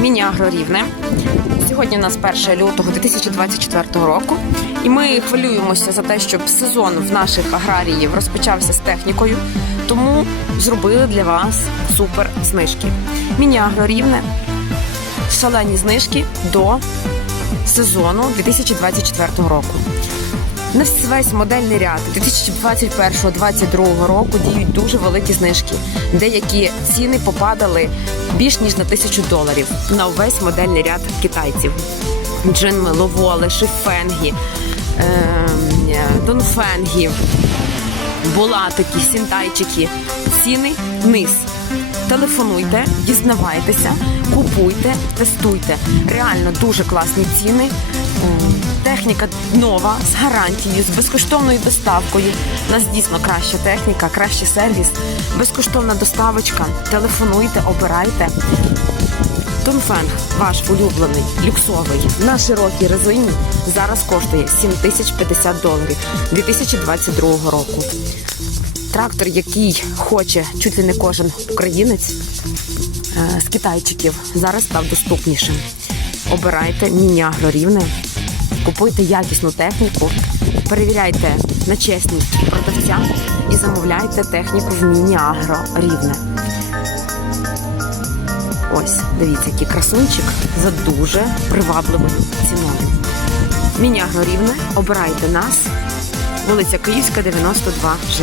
Міні-Агро Рівне. Сьогодні у нас 1 лютого 2024 року, і ми хвилюємося за те, щоб сезон в наших аграріїв розпочався з технікою. Тому зробили для вас супер знижки. Міні-Агро Рівне шалені знижки до сезону 2024 року. На весь модельний ряд 2021-2022 року діють дуже великі знижки. Деякі ціни попадали більш ніж на тисячу доларів на весь модельний ряд китайців. Джинми, ловоли, шифенгі, ем, донфенгі, булатики, сінтайчики. Ціни вниз. Телефонуйте, дізнавайтеся, купуйте, тестуйте. Реально дуже класні ціни. Техніка нова з гарантією, з безкоштовною доставкою. У нас дійсно краща техніка, кращий сервіс, безкоштовна доставочка. Телефонуйте, обирайте. Тонфенг, ваш улюблений, люксовий, на широкій резині зараз коштує 7050 доларів 2022 року. Трактор, який хоче чуть ли не кожен українець е, з китайчиків, зараз став доступнішим. Обирайте міні-агро рівне, купуйте якісну техніку, перевіряйте на чесність продавця і замовляйте техніку в міні-агро рівне. Ось, дивіться, який красунчик за дуже привабливою ціною. Міні-агро рівне, обирайте нас, вулиця Київська, 92 Ж.